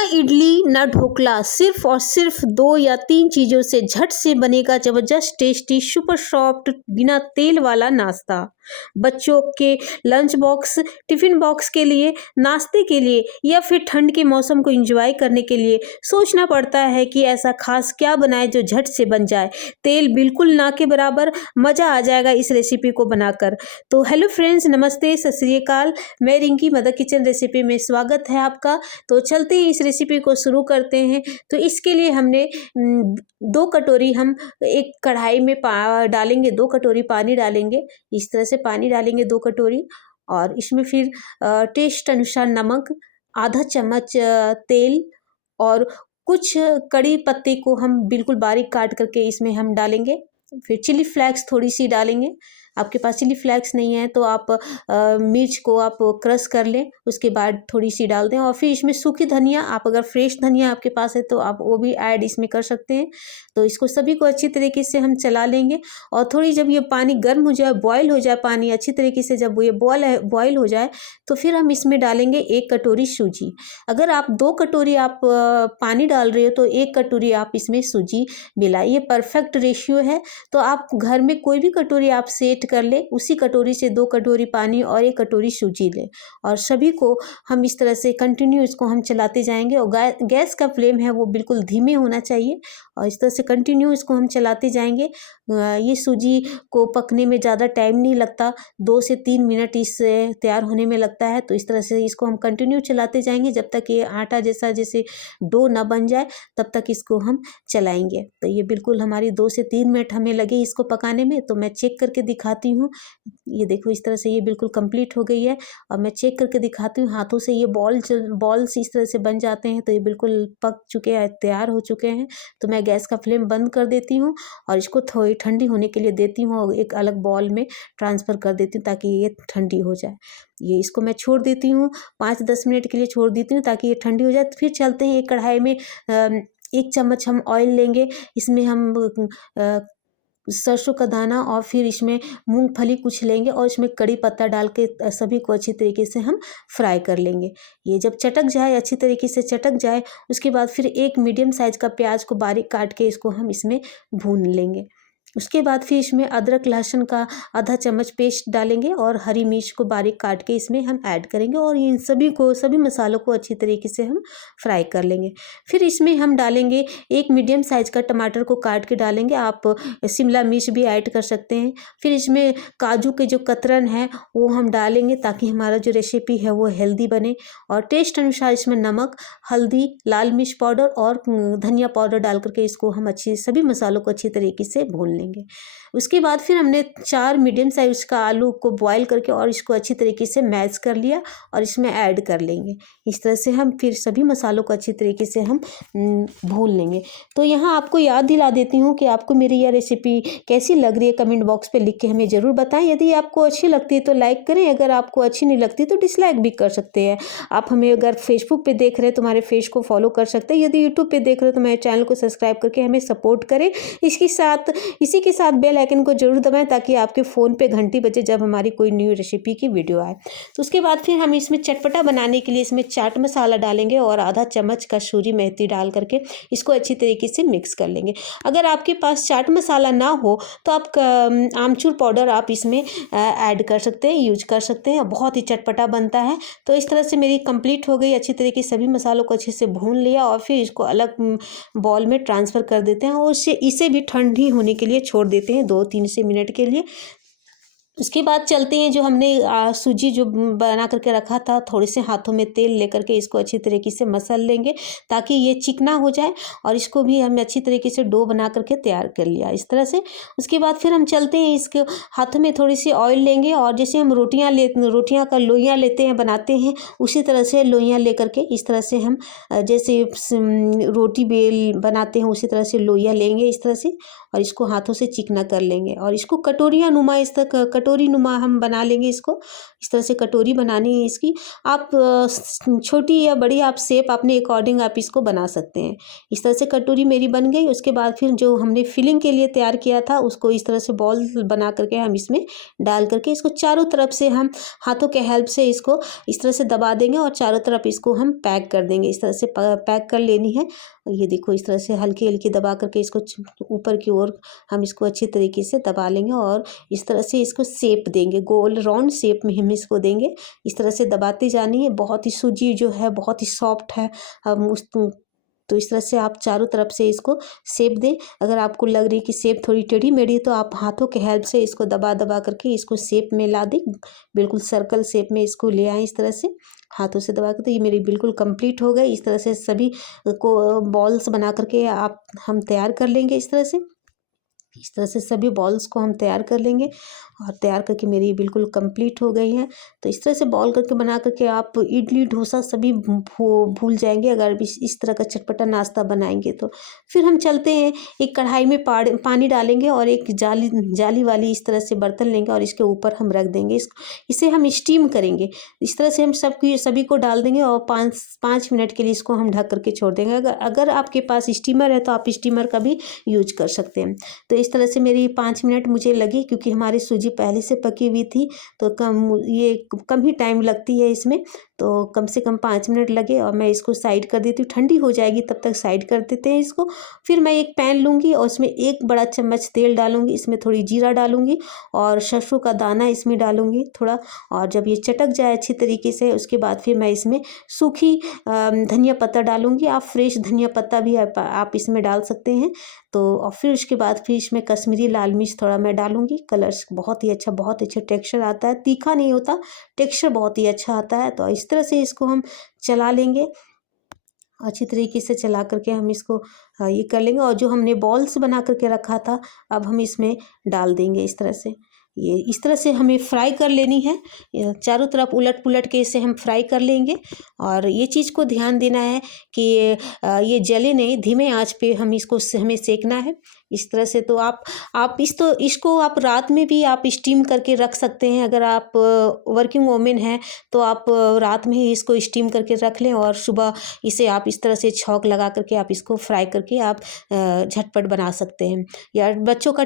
ना इडली ना ढोकला, सिर्फ और सिर्फ 2 या 3 चीज़ों से झट से बनेगा ज़बरदस्त टेस्टी सुपर सॉफ्ट बिना तेल वाला नाश्ता। बच्चों के लंच बॉक्स, टिफ़िन बॉक्स के लिए, नाश्ते के लिए या फिर ठंड के मौसम को एंजॉय करने के लिए सोचना पड़ता है कि ऐसा खास क्या बनाएं जो झट से बन जाए। तेल बिल्कुल ना के बराबर, मज़ा आ जाएगा इस रेसिपी को बनाकर। तो हेलो फ्रेंड्स, नमस्ते, सत श्री अकाल। मैं रिंकी मदर किचन रेसिपी में स्वागत है आपका। तो चलते ही इस रेसिपी को शुरू करते हैं। तो इसके लिए हमने 2 कटोरी हम एक कढ़ाई में डालेंगे, 2 कटोरी पानी डालेंगे। इस तरह से पानी डालेंगे 2 कटोरी, और इसमें फिर टेस्ट अनुसार नमक, आधा चम्मच तेल, और कुछ कड़ी पत्ते को हम बिल्कुल बारीक काट करके इसमें हम डालेंगे। फिर चिली फ्लेक्स थोड़ी सी डालेंगे। आपके पास चिली फ्लेक्स नहीं है तो आप मिर्च को आप क्रश कर लें, उसके बाद थोड़ी सी डाल दें। और फिर इसमें सूखी धनिया, आप अगर फ्रेश धनिया आपके पास है तो आप वो भी ऐड इसमें कर सकते हैं। तो इसको सभी को अच्छी तरीके से हम चला लेंगे। और थोड़ी जब ये पानी गर्म हो जाए, बॉयल हो जाए पानी अच्छी तरीके से, जब ये बॉयल हो जाए तो फिर हम इसमें डालेंगे 1 कटोरी सूजी। अगर आप 2 कटोरी आप पानी डाल रहे हो तो 1 कटोरी आप इसमें सूजी मिलाइए। ये परफेक्ट रेशियो है। तो आप घर में कोई भी कटोरी आप सेट कर ले, उसी कटोरी से 2 कटोरी पानी और 1 कटोरी सूजी लें, और सभी को हम इस तरह से कंटिन्यू इसको हम चलाते जाएंगे। और गैस का फ्लेम है वो बिल्कुल धीमे होना चाहिए, और इस तरह से कंटिन्यू इसको हम चलाते जाएंगे। ये सूजी को पकने में ज़्यादा टाइम नहीं लगता, 2 से 3 मिनट इससे तैयार होने में लगता है। तो इस तरह से इसको हम कंटिन्यू चलाते जाएंगे जब तक ये आटा जैसे डो ना बन जाए, तब तक इसको हम चलाएंगे। तो ये बिल्कुल हमारी 2 से 3 मिनट हमें लगे इसको पकाने में। तो मैं चेक करके दिखाती हूँ। ये देखो इस तरह से ये बिल्कुल कंप्लीट हो गई है, और मैं चेक करके दिखाती हूँ। हाथों से ये बॉल्स इस तरह से बन जाते हैं तो ये बिल्कुल पक चुके हैं, तैयार हो चुके हैं। तो मैं गैस का फ्लेम बंद कर देती हूँ और इसको थोड़ी ठंडी होने के लिए देती हूँ, और एक अलग बॉल में ट्रांसफ़र कर देती हूँ ताकि ये ठंडी हो जाए। ये इसको मैं छोड़ देती हूँ, 5-10 मिनट के लिए छोड़ देती हूँ ताकि ये ठंडी हो जाए। तो फिर चलते हैं, एक कढ़ाई में 1 चम्मच हम ऑयल लेंगे। इसमें हम सरसों का दाना और फिर इसमें मूंगफली कुछ लेंगे, और इसमें कड़ी पत्ता डाल के सभी को अच्छी तरीके से हम फ्राई कर लेंगे। ये जब चटक जाए, अच्छी तरीके से चटक जाए, उसके बाद फिर एक मीडियम साइज़ का प्याज को बारीक काट के इसको हम इसमें भून लेंगे। उसके बाद फिर इसमें अदरक लहसुन का आधा चम्मच पेस्ट डालेंगे, और हरी मिर्च को बारीक काट के इसमें हम ऐड करेंगे, और इन सभी मसालों को अच्छी तरीके से हम फ्राई कर लेंगे। फिर इसमें हम डालेंगे एक मीडियम साइज़ का टमाटर को काट के डालेंगे, आप शिमला मिर्च भी ऐड कर सकते हैं। फिर इसमें काजू के जो कतरन है वो हम डालेंगे ताकि हमारा जो रेसिपी है वो हेल्दी बने। और टेस्ट अनुसार इसमें नमक, हल्दी, लाल मिर्च पाउडर और धनिया पाउडर डाल करके इसको हम सभी मसालों को अच्छी तरीके से भून लेंगे। उसके बाद फिर हमने 4 मीडियम साइज का आलू को बॉईल करके और इसको अच्छी तरीके से मैश कर लिया, और इसमें ऐड कर लेंगे। इस तरह से हम फिर सभी मसालों को अच्छी तरीके से हम भून लेंगे। तो यहाँ आपको याद दिला देती हूँ कि आपको मेरी यह रेसिपी कैसी लग रही है, कमेंट बॉक्स पे लिख के हमें ज़रूर बताएं। यदि आपको अच्छी लगती है तो लाइक करें, अगर आपको अच्छी नहीं लगती तो डिसलाइक भी कर सकते हैं। आप हमें अगर फेसबुक पे देख रहे हैं तो हमारे पेज को फॉलो कर सकते हैं। यदि यूट्यूब पे देख रहे हो तो मेरे चैनल को सब्सक्राइब करके हमें सपोर्ट करें। इसी के साथ बेल आइकन को जरूर दबाएं ताकि आपके फ़ोन पे घंटी बजे जब हमारी कोई न्यू रेसिपी की वीडियो आए। तो उसके बाद फिर हम इसमें चटपटा बनाने के लिए इसमें चाट मसाला डालेंगे, और आधा चम्मच कसूरी मेथी डाल करके इसको अच्छी तरीके से मिक्स कर लेंगे। अगर आपके पास चाट मसाला ना हो तो आप आमचूर पाउडर आप इसमें ऐड कर सकते हैं, यूज कर सकते हैं। बहुत ही चटपटा बनता है। तो इस तरह से मेरी कंप्लीट हो गई। अच्छी तरीके से सभी मसालों को अच्छे से भून लिया, और फिर इसको अलग बॉल में ट्रांसफ़र कर देते हैं, और इसे भी ठंडी होने के लिए छोड़ देते हैं 2-3 से मिनट के लिए। उसके बाद चलते हैं, जो हमने सूजी जो बना करके रखा था, थोड़े से हाथों में तेल लेकर के इसको अच्छी तरीके से मसल लेंगे ताकि ये चिकना हो जाए, और इसको भी हमने अच्छी तरीके से डो बना करके तैयार कर लिया इस तरह से। उसके बाद फिर हम चलते हैं, इसके हाथों में थोड़ी सी ऑयल लेंगे, और जैसे हम रोटियां का लोइयाँ लेते हैं, बनाते हैं, उसी तरह से लोइयाँ ले करके इस तरह से हम जैसे रोटी बेल बनाते हैं उसी तरह से लोइयाँ लेंगे इस तरह से। और इसको हाथों से चिकना कर लेंगे और इसको कटोरियाँ नुमा इस तक कटोरी नुमा हम बना लेंगे इसको। इस तरह से कटोरी बनानी है इसकी। आप छोटी या बड़ी आप शेप अपने अकॉर्डिंग आप इसको बना सकते हैं। इस तरह से कटोरी मेरी बन गई। उसके बाद फिर जो हमने फिलिंग के लिए तैयार किया था उसको इस तरह से बॉल बना करके हम इसमें डाल करके इसको चारों तरफ से हम हाथों के हेल्प से इसको इस तरह से दबा देंगे और चारों तरफ इसको हम पैक कर देंगे। इस तरह से पैक कर लेनी है। ये देखो इस तरह से हल्की हल्की दबा करके इसको ऊपर की ओर हम इसको अच्छी तरीके से दबा लेंगे और इस तरह से इसको शेप देंगे, गोल राउंड शेप में हम इसको देंगे। इस तरह से दबाते जानी है। बहुत ही सूजी जो है बहुत ही सॉफ्ट है। हम उस तो इस तरह से आप चारों तरफ से इसको शेप दें। अगर आपको लग रही है कि शेप थोड़ी टेढ़ी मेढ़ी तो आप हाथों के हेल्प से इसको दबा दबा करके इसको शेप में ला दें। बिल्कुल सर्कल शेप में इसको ले आएँ इस तरह से हाथों से दबा के। तो ये मेरी बिल्कुल कंप्लीट हो गई। इस तरह से सभी को बॉल्स बना करके आप हम तैयार कर लेंगे इस तरह से। इस तरह से सभी बॉल्स को हम तैयार कर लेंगे और तैयार करके मेरी बिल्कुल कंप्लीट हो गई हैं। तो इस तरह से बॉल करके बना करके आप इडली डोसा सभी भूल जाएंगे अगर इस तरह का चटपटा नाश्ता बनाएंगे तो। फिर हम चलते हैं, एक कढ़ाई में पानी डालेंगे और एक जाली वाली इस तरह से बर्तन लेंगे और इसके ऊपर हम रख देंगे। इसे हम स्टीम करेंगे। इस तरह से हम सभी को डाल देंगे और 5 मिनट के लिए इसको हम ढक करके छोड़ देंगे। अगर आपके पास स्टीमर है तो आप स्टीमर का भी यूज कर सकते हैं। तो इस तरह से मेरी 5 मिनट मुझे लगी क्योंकि हमारी सूजी पहले से पकी हुई थी तो कम ही टाइम लगती है इसमें। तो कम से कम 5 मिनट लगे और मैं इसको साइड कर देती हूँ। ठंडी हो जाएगी तब तक साइड कर देते हैं इसको। फिर मैं एक पैन लूँगी और उसमें 1 बड़ा चम्मच तेल डालूँगी। इसमें थोड़ी जीरा डालूँगी और सरसों का दाना इसमें डालूँगी थोड़ा। और जब ये चटक जाए अच्छी तरीके से उसके बाद फिर मैं इसमें सूखी धनिया पत्ता डालूँगी। आप फ्रेश धनिया पत्ता भी आप इसमें डाल सकते हैं। तो और फिर उसके बाद फिर इसमें कश्मीरी लाल मिर्च थोड़ा मैं डालूँगी। कलर बहुत ही अच्छा टेक्सचर आता है। तीखा नहीं होता, टेक्सचर बहुत ही अच्छा आता है। तो इस तरह से इसको हम चला लेंगे। अच्छी तरीके से चला करके हम इसको ये कर लेंगे और जो हमने बॉल्स बना करके रखा था अब हम इसमें डाल देंगे इस तरह से। ये इस तरह से हमें फ्राई कर लेनी है। चारों तरफ उलट पुलट के इसे हम फ्राई कर लेंगे और ये चीज़ को ध्यान देना है कि ये जले नहीं, धीमे आंच पे हमें सेकना है इस तरह से। तो आप इसको आप रात में भी आप स्टीम करके रख सकते हैं। अगर आप वर्किंग वोमेन हैं तो आप रात में ही इसको स्टीम करके रख लें और सुबह इसे आप इस तरह से छौंक लगा करके आप इसको फ्राई करके आप झटपट बना सकते हैं। या बच्चों का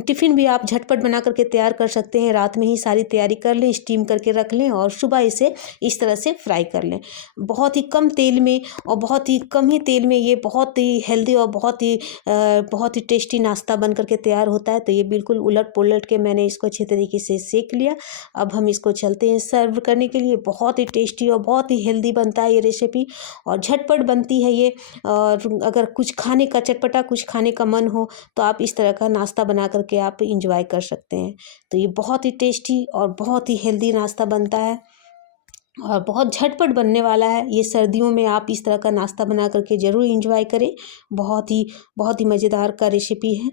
टिफ़िन भी आप झटपट बना करके तैयार कर सकते हैं। रात में ही सारी तैयारी कर लें, स्टीम करके रख लें और सुबह इसे इस तरह से फ्राई कर लें। बहुत ही कम तेल में और बहुत ही कम ही तेल में ये बहुत ही हेल्दी और बहुत ही टेस्टी नाश्ता बन करके तैयार होता है। तो ये बिल्कुल उलट पुलट के मैंने इसको अच्छे तरीके से सेक लिया। अब हम इसको चलते हैं सर्व करने के लिए। बहुत ही टेस्टी और बहुत ही हेल्दी बनता है ये रेसिपी और झटपट बनती है ये। और अगर कुछ खाने का चटपटा कुछ खाने का मन हो तो आप इस तरह का नाश्ता बना करके आप इंजॉय कर सकते हैं। तो ये बहुत ही टेस्टी और बहुत ही हेल्दी नाश्ता बनता है और बहुत झटपट बनने वाला है। ये सर्दियों में आप इस तरह का नाश्ता बना करके ज़रूर इंजॉय करें। बहुत ही मज़ेदार का रेसिपी है।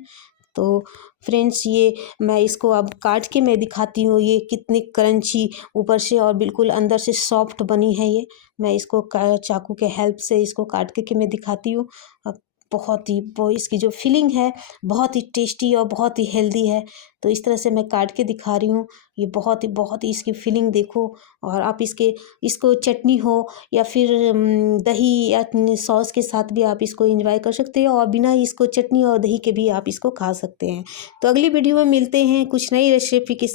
तो फ्रेंड्स ये मैं इसको अब काट के मैं दिखाती हूँ ये कितनी क्रंची ऊपर से और बिल्कुल अंदर से सॉफ्ट बनी है ये। मैं इसको चाकू के हेल्प से इसको काट के मैं दिखाती हूँ। अब वो इसकी जो फीलिंग है बहुत ही टेस्टी और बहुत ही हेल्दी है। तो इस तरह से मैं काट के दिखा रही हूँ। ये बहुत ही इसकी फीलिंग देखो। और आप इसको चटनी हो या फिर दही या सॉस के साथ भी आप इसको एंजॉय कर सकते हो और बिना इसको चटनी और दही के भी आप इसको खा सकते हैं। तो अगली वीडियो में मिलते हैं कुछ नई रेसिपी के